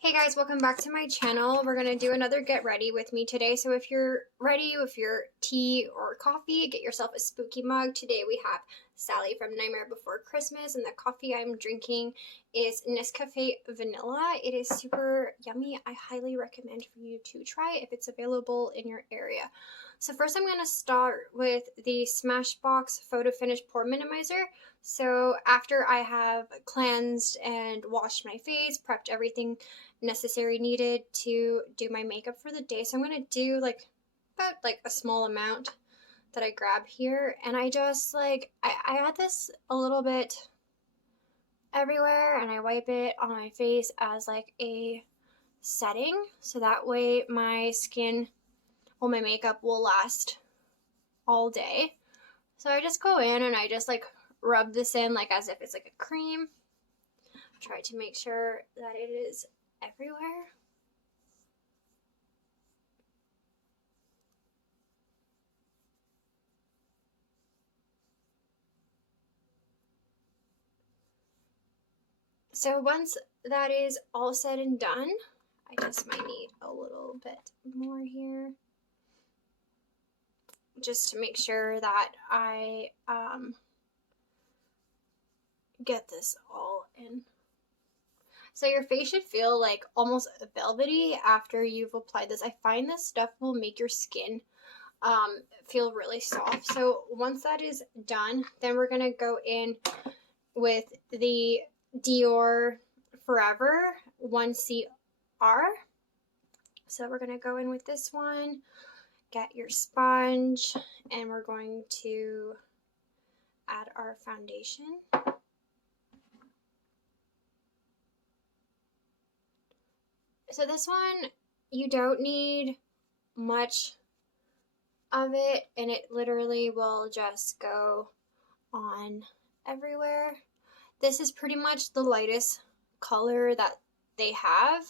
Hey guys, welcome back to my channel. We're going to do another get ready with me today. So if you're ready with your tea or coffee, get yourself a spooky mug. Today we have Sally from Nightmare Before Christmas, and the coffee I'm drinking is Nescafe Vanilla. It is super yummy. I highly recommend for you to try it if it's available in your area. So first I'm going to start with the Smashbox Photo Finish Pore Minimizer. So after I have cleansed and washed my face, prepped everything necessary needed to do my makeup for the day. So I'm going to do about a small amount that I grab here, and I just I add this a little bit everywhere, and I wipe it on my face as like a setting, so that way my skin, well, my makeup will last all day. So I just go in and I just rub this in like as if it's like a cream. Try to make sure that it is everywhere. So once that is all said and done, I just might need a little bit more here, just to make sure that I get this all in. So your face should feel like almost velvety after you've applied this. I find this stuff will make your skin feel really soft. So once that is done, then we're gonna go in with the Dior Forever 1CR. So we're gonna go in with this one, get your sponge, and we're going to add our foundation. So this one, you don't need much of it, and it literally will just go on everywhere. This is pretty much the lightest color that they have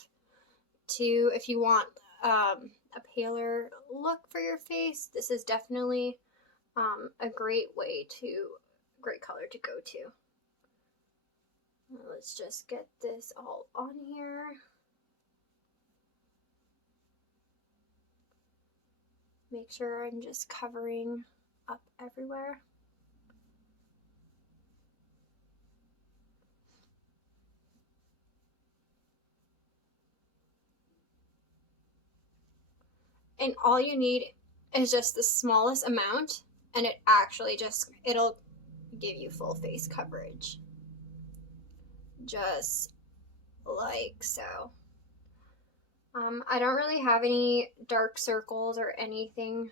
to, if you want a paler look for your face, this is definitely a great color to go to. Let's just get this all on here. Make sure I'm just covering up everywhere. And all you need is just the smallest amount, and it actually it'll give you full face coverage. Just like so. I don't really have any dark circles or anything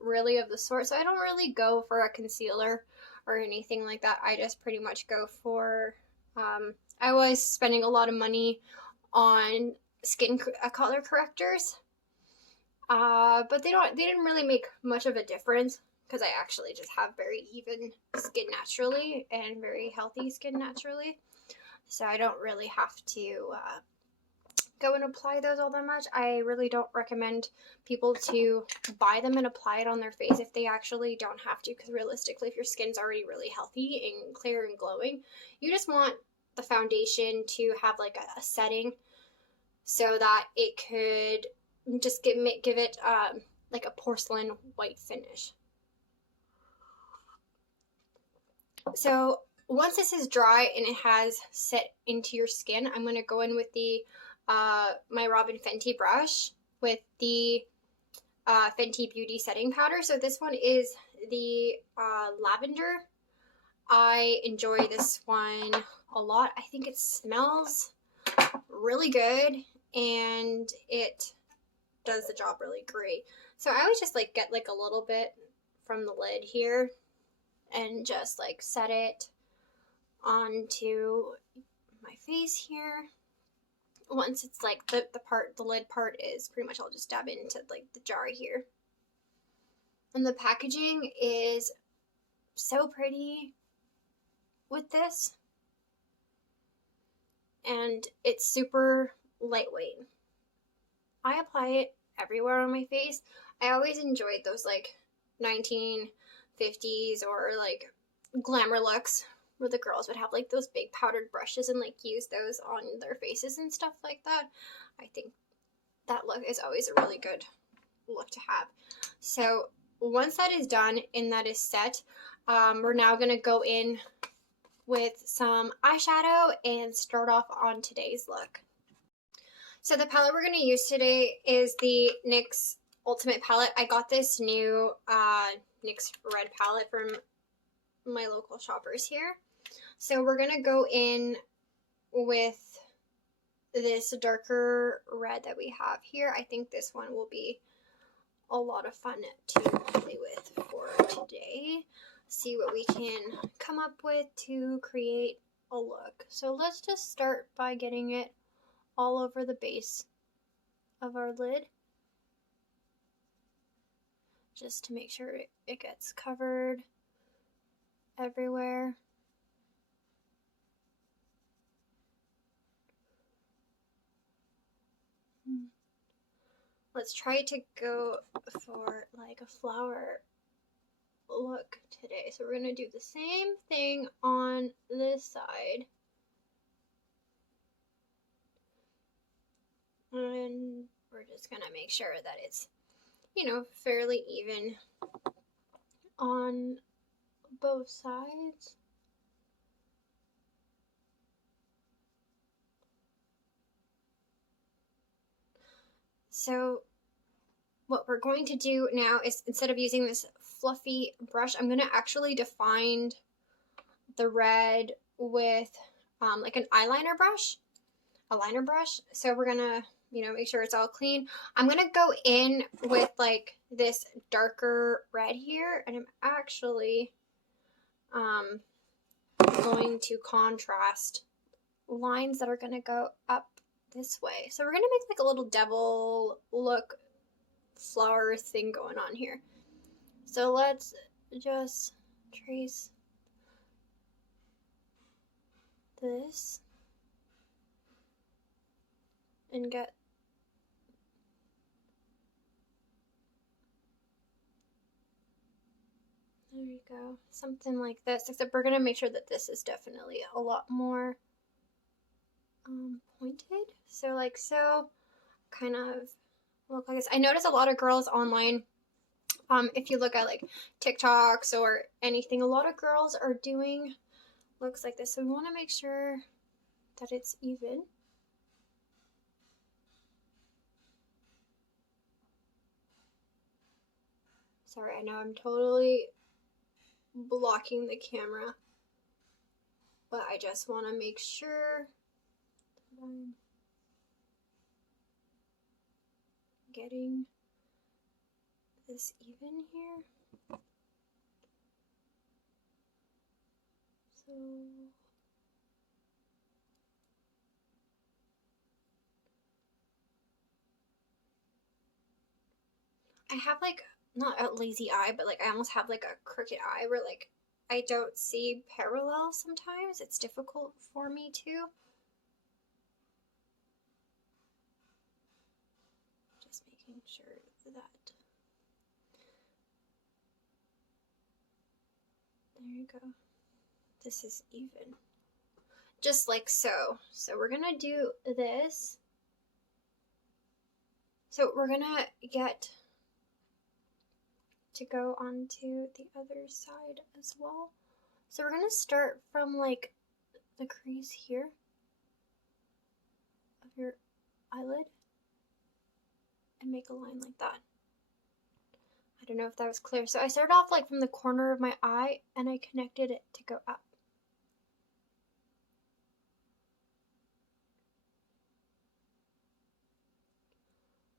really of the sort, so I don't really go for a concealer or anything like that. I just pretty much go for, I was spending a lot of money on skin color correctors, but they didn't really make much of a difference because I actually just have very even skin naturally and very healthy skin naturally, so I don't really have to go and apply those all that much. I really don't recommend people to buy them and apply it on their face if they actually don't have to, because realistically, if your skin's already really healthy and clear and glowing, you just want the foundation to have like a setting so that it could just give it like a porcelain white finish. So once this is dry and it has set into your skin, I'm going to go in with the my Robin Fenty brush with the Fenty Beauty Setting Powder. So this one is the lavender. I enjoy this one a lot. I think it smells really good and it does the job really great. So I always just get a little bit from the lid here and just set it onto my face here. Once it's the lid part is pretty much, I'll just dab it into the jar here. And the packaging is so pretty with this, and it's super lightweight. I apply it everywhere on my face. I always enjoyed those 1950s or glamour looks where the girls would have like those big powdered brushes and like use those on their faces and stuff like that. I think that look is always a really good look to have. So once that is done and that is set, we're now going to go in with some eyeshadow and start off on today's look. So the palette we're going to use today is the NYX Ultimate Palette. I got this new NYX red palette from my local shoppers here. So we're going to go in with this darker red that we have here. I think this one will be a lot of fun to play with for today. See what we can come up with to create a look. So let's just start by getting it all over the base of our lid, just to make sure it gets covered everywhere. Let's try to go for like a flower look today. So we're going to do the same thing on this side. And we're just going to make sure that it's, you know, fairly even on both sides. So what we're going to do now is, instead of using this fluffy brush, I'm going to actually define the red with like an eyeliner brush, a liner brush. So we're going to, you know, make sure it's all clean. I'm going to go in with like this darker red here, and I'm actually going to contrast lines that are going to go up this way. So we're going to make like a little devil look flower thing going on here. So let's just trace this and get there you go, something like this, except we're going to make sure that this is definitely a lot more pointed. So like so, kind of look like this. I notice a lot of girls online, if you look at like TikToks or anything, a lot of girls are doing looks like this. So we want to make sure that it's even. Sorry, I know I'm totally blocking the camera, but I just want to make sure that I'm getting this even here. So I have like, not a lazy eye, but like I almost have like a crooked eye where like I don't see parallel sometimes. It's difficult for me to. Just making sure that. There you go. This is even. Just like so. So we're gonna do this. So we're gonna get to go onto the other side as well. So we're gonna start from like the crease here of your eyelid and make a line like that. I don't know if that was clear. So I started off like from the corner of my eye and I connected it to go up.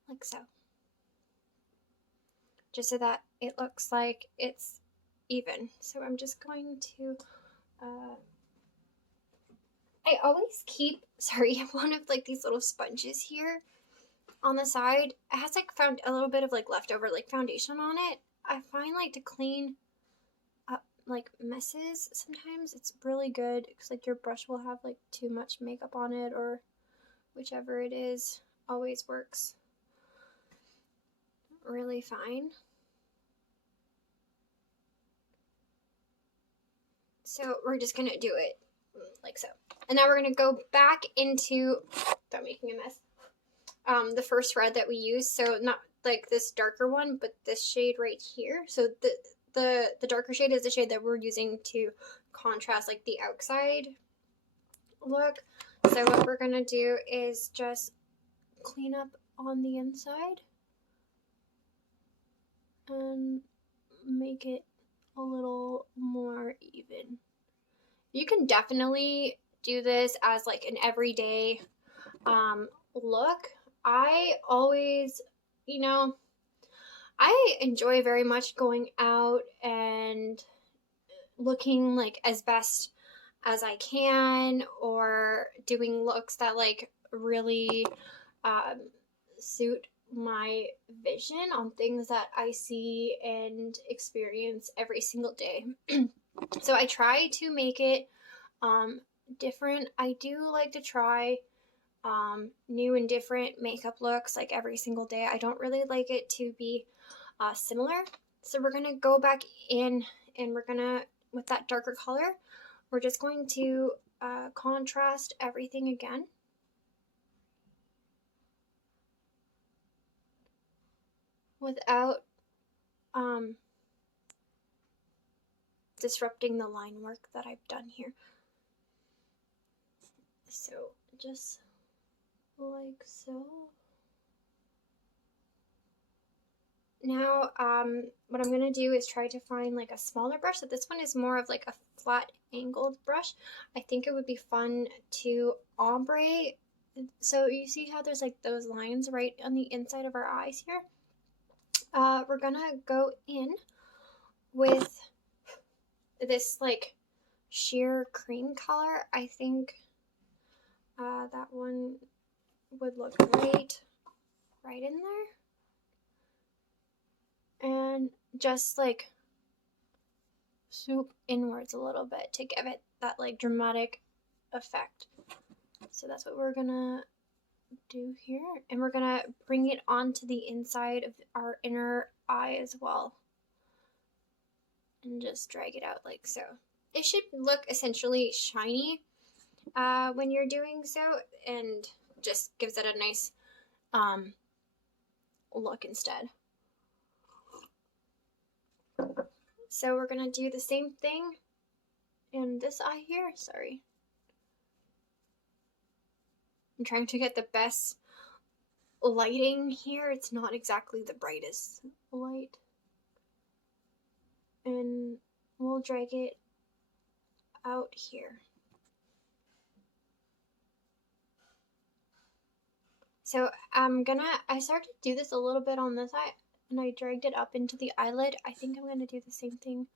Like so. Just so that it looks like it's even. So I'm just going to, I always keep, sorry, one of like these little sponges here on the side. It has like found a little bit of like leftover like foundation on it. I find like to clean up like messes sometimes it's really good, because like your brush will have like too much makeup on it, or whichever it is, always works really fine. So we're just gonna do it like so. And now we're gonna go back into, stop making a mess, the first red that we used. So not like this darker one, but this shade right here. So the darker shade is the shade that we're using to contrast like the outside look. So what we're gonna do is just clean up on the inside and make it a little more even. You can definitely do this as like an everyday look. I always, you know, I enjoy very much going out and looking like as best as I can, or doing looks that like really um, suit my vision on things that I see and experience every single day. So I try to make it different. I do like to try new and different makeup looks like every single day. I don't really like it to be similar. So we're gonna go back in and we're gonna, with that darker color, we're just going to contrast everything again. Without disrupting the line work that I've done here. So just like so. Now, what I'm going to do is try to find like a smaller brush. So this one is more of like a flat angled brush. I think it would be fun to ombre. So you see how there's like those lines right on the inside of our eyes here? We're going to go in with this like sheer cream color. I think that one would look great right in there. And just like swoop inwards a little bit to give it that like dramatic effect. So that's what we're gonna do here. And we're gonna bring it onto the inside of our inner eye as well. And just drag it out like so. It should look essentially shiny when you're doing so, and just gives it a nice look instead. So we're gonna do the same thing in this eye here. Sorry. I'm trying to get the best lighting here. It's not exactly the brightest light. And we'll drag it out here. So I started to do this a little bit on this eye, and I dragged it up into the eyelid. I think I'm gonna do the same thing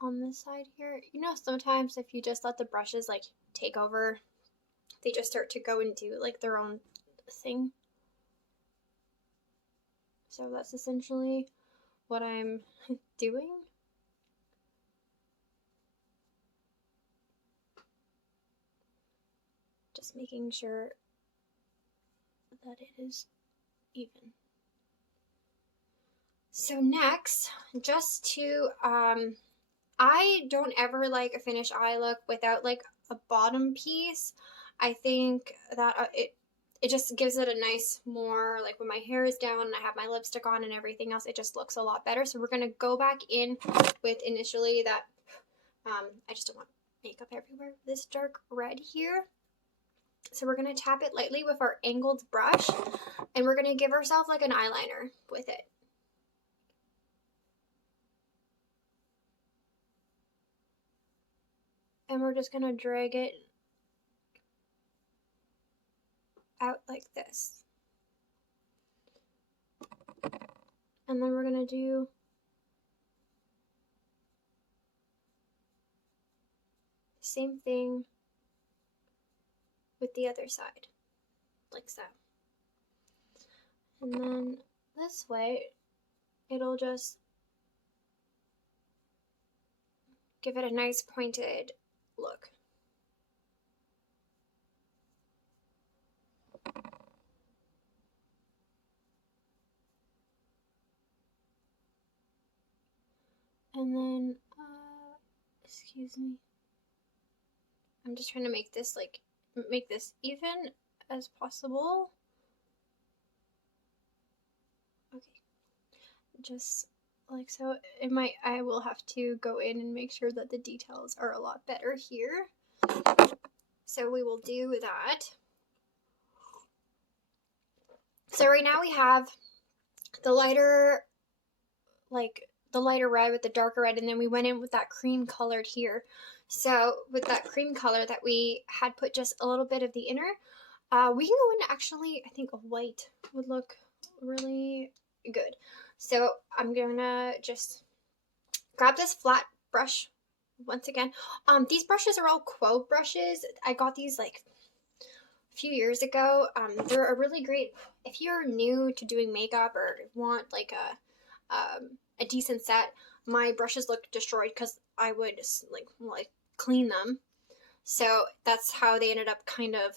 on this side here. You know, sometimes if you just let the brushes like take over, they just start to go and do like their own thing. So that's essentially what I'm doing. Just making sure that it is even. So next, just to, I don't ever like a finished eye look without like a bottom piece. I think that it just gives it a nice more, like when my hair is down and I have my lipstick on and everything else, it just looks a lot better. So we're going to go back in with initially that, I just don't want makeup everywhere, this dark red here. So we're going to tap it lightly with our angled brush, and we're going to give ourselves like an eyeliner with it. And we're just going to drag it out like this. And then we're going to do the same thing with the other side, like so. And then this way, it'll just give it a nice pointed look. And then, excuse me. I'm just trying to make this even as possible. Okay, just like so. I will have to go in and make sure that the details are a lot better here. So we will do that. So right now we have the lighter, like the lighter red with the darker red, and then we went in with that cream colored here. So with that cream color that we had put just a little bit of the inner, we can go into actually, I think a white would look really good. So I'm gonna just grab this flat brush once again. These brushes are all Quo brushes. I got these like a few years ago. They're a really great, if you're new to doing makeup or want like a decent set. My brushes look destroyed because I would like clean them. So that's how they ended up kind of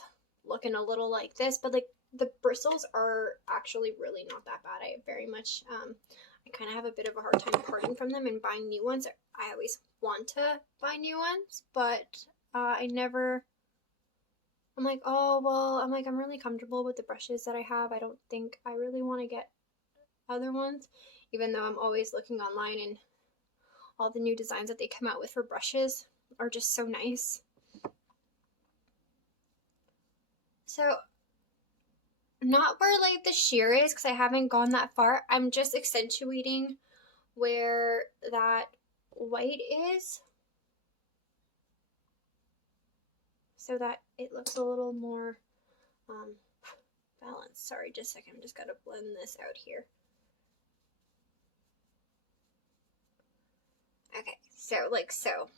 looking a little like this. But like the bristles are actually really not that bad. I very much, I kind of have a bit of a hard time parting from them and buying new ones. I always want to buy new ones, but I never. I'm like, oh, well, I'm like, I'm really comfortable with the brushes that I have. I don't think I really want to get other ones, even though I'm always looking online and all the new designs that they come out with for brushes are just so nice. So not where like the sheer is, because I haven't gone that far. I'm just accentuating where that white is so that it looks a little more balanced. Sorry, just a second. I'm just gotta blend this out here. Okay, so like so.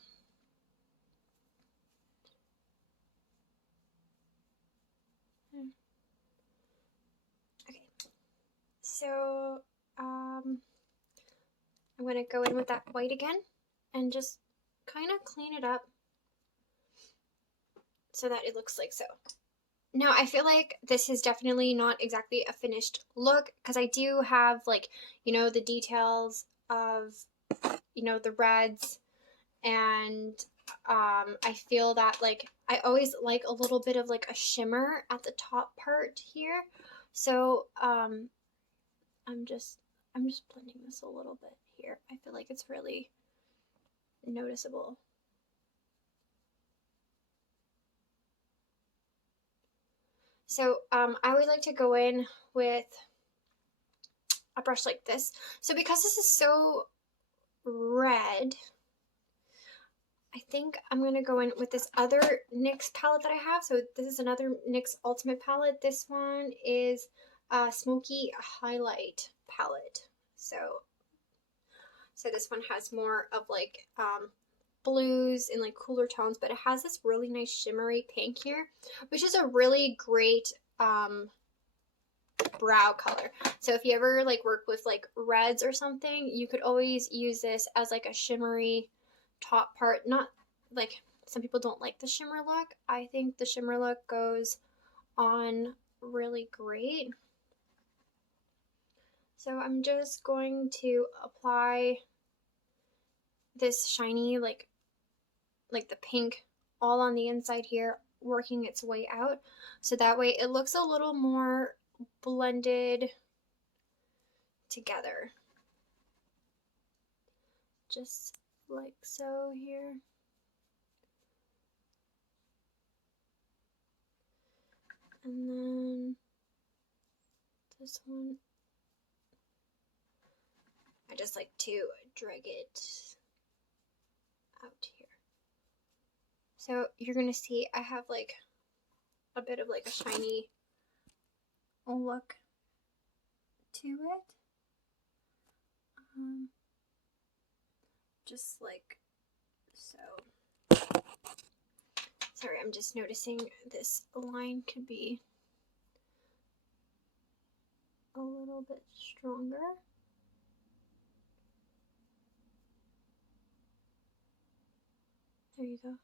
Okay, so I'm gonna go in with that white again and just kind of clean it up so that it looks like so. Now I feel like this is definitely not exactly a finished look because I do have like, you know, the details of, you know, the reds, and I feel that like I always like a little bit of like a shimmer at the top part here. So I'm just blending this a little bit here. I feel like it's really noticeable. So I always like to go in with a brush like this. So because this is so red, I think I'm going to go in with this other NYX palette that I have. So this is another NYX Ultimate palette. This one is a Smoky Highlight palette. So this one has more of like blues and like cooler tones, but it has this really nice shimmery pink here, which is a really great brow color. So if you ever like work with like reds or something, you could always use this as like a shimmery top part. Not like some people don't like the shimmer look. I think the shimmer look goes on really great. So I'm just going to apply this shiny like the pink all on the inside here, working its way out. So that way it looks a little more blended together. Just like so here. And then this one, I just like to drag it out here. So you're gonna see I have like a bit of like a shiny look to it. Just like so. Sorry, I'm just noticing this line could be a little bit stronger. There you go.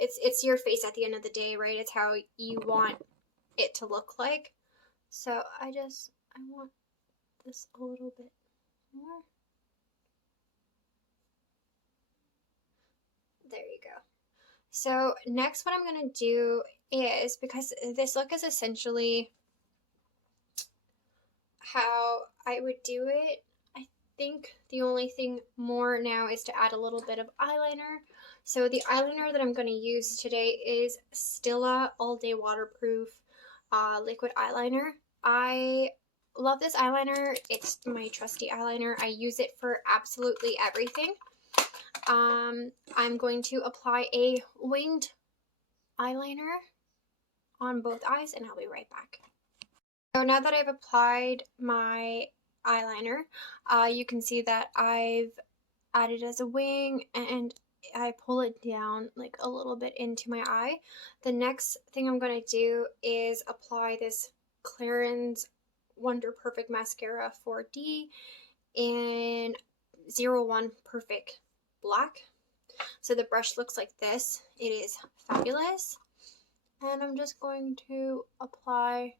It's your face at the end of the day, right? It's how you want it to look like. So I want this a little bit more. So next what I'm going to do is, because this look is essentially how I would do it, I think the only thing more now is to add a little bit of eyeliner. So the eyeliner that I'm going to use today is Stila All Day Waterproof liquid eyeliner. I love this eyeliner. It's my trusty eyeliner. I use it for absolutely everything. I'm going to apply a winged eyeliner on both eyes, and I'll be right back. So now that I've applied my eyeliner, you can see that I've added as a wing, and I pull it down like a little bit into my eye. The next thing I'm going to do is apply this Clarins Wonder Perfect Mascara 4D in 01 Perfect Black. So the brush looks like this. It is fabulous. And I'm just going to apply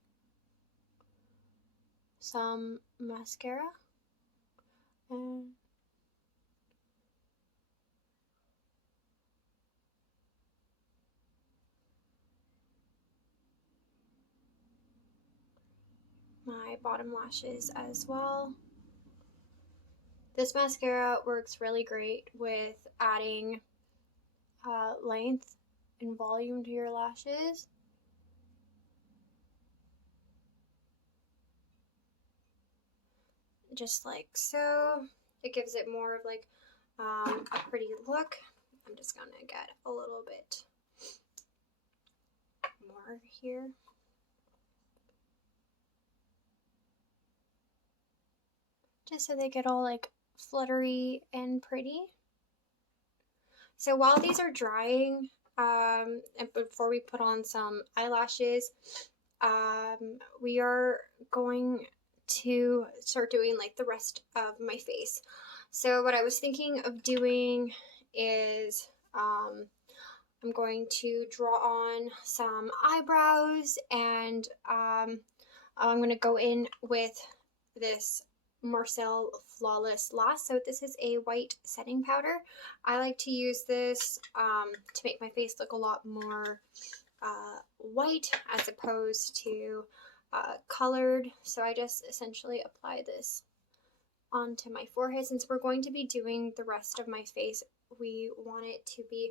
some mascara. And my bottom lashes as well. This mascara works really great with adding length and volume to your lashes. Just like so. It gives it more of like a pretty look. I'm just gonna get a little bit more here. Just so they get all like fluttery and pretty. So while these are drying, and before we put on some eyelashes, we are going to start doing like the rest of my face. So what I was thinking of doing is I'm going to draw on some eyebrows, and I'm going to go in with this Marcel Flawless Lash. So this is a white setting powder. I like to use this to make my face look a lot more white as opposed to colored. So I just essentially apply this onto my forehead. Since we're going to be doing the rest of my face, we want it to be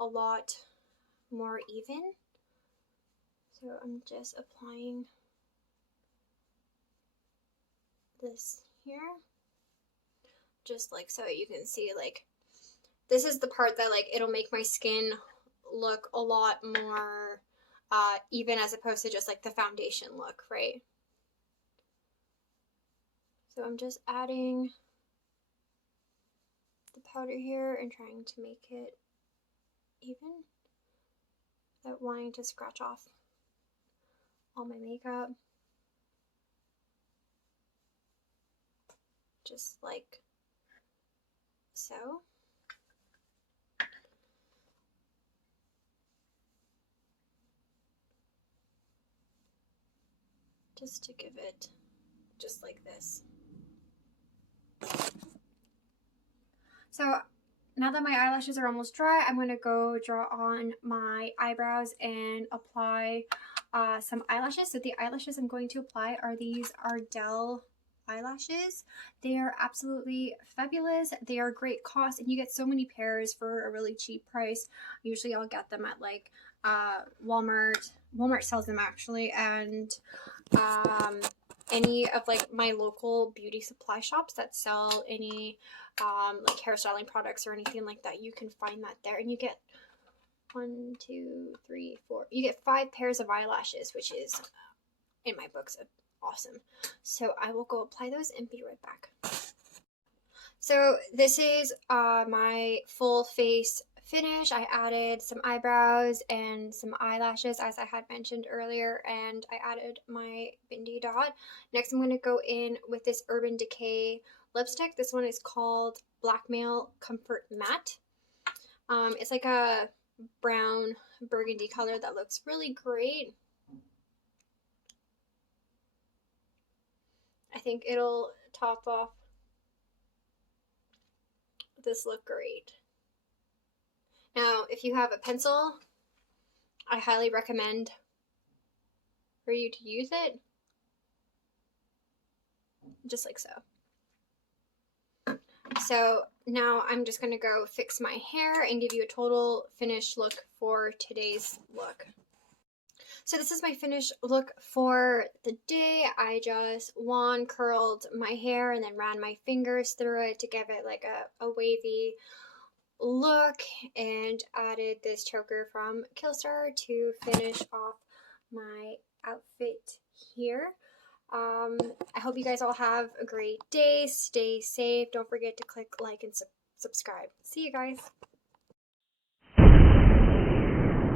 a lot more even. So I'm just applying this here, just like so. You can see like this is the part that like it'll make my skin look a lot more even as opposed to just like the foundation look, right? So I'm just adding the powder here and trying to make it even without wanting to scratch off all my makeup. Just like so. Just to give it just like this. So now that my eyelashes are almost dry, I'm going to go draw on my eyebrows and apply some eyelashes. So the eyelashes I'm going to apply are these Ardell eyelashes. They are absolutely fabulous. They are great cost, and you get so many pairs for a really cheap price. Usually I'll get them at like Walmart. Walmart sells them actually, and any of like my local beauty supply shops that sell any like hairstyling products or anything like that, you can find that there. And you get 1, 2, 3, 4. You get 5 pairs of eyelashes, which is in my books awesome. So I will go apply those and be right back. So this is my full face finish. I added some eyebrows and some eyelashes as I had mentioned earlier, and I added my Bindi dot. Next I'm going to go in with this Urban Decay lipstick. This one is called Blackmail Comfort Matte. It's like a brown burgundy color that looks really great. I think it'll top off this look great. Now, if you have a pencil, I highly recommend for you to use it, just like so. So now I'm just gonna go fix my hair and give you a total finished look for today's look. So this is my finished look for the day. I just wand curled my hair and then ran my fingers through it to give it like a wavy look, and added this choker from Killstar to finish off my outfit here. I hope you guys all have a great day. Stay safe. Don't forget to click like and subscribe. See you guys.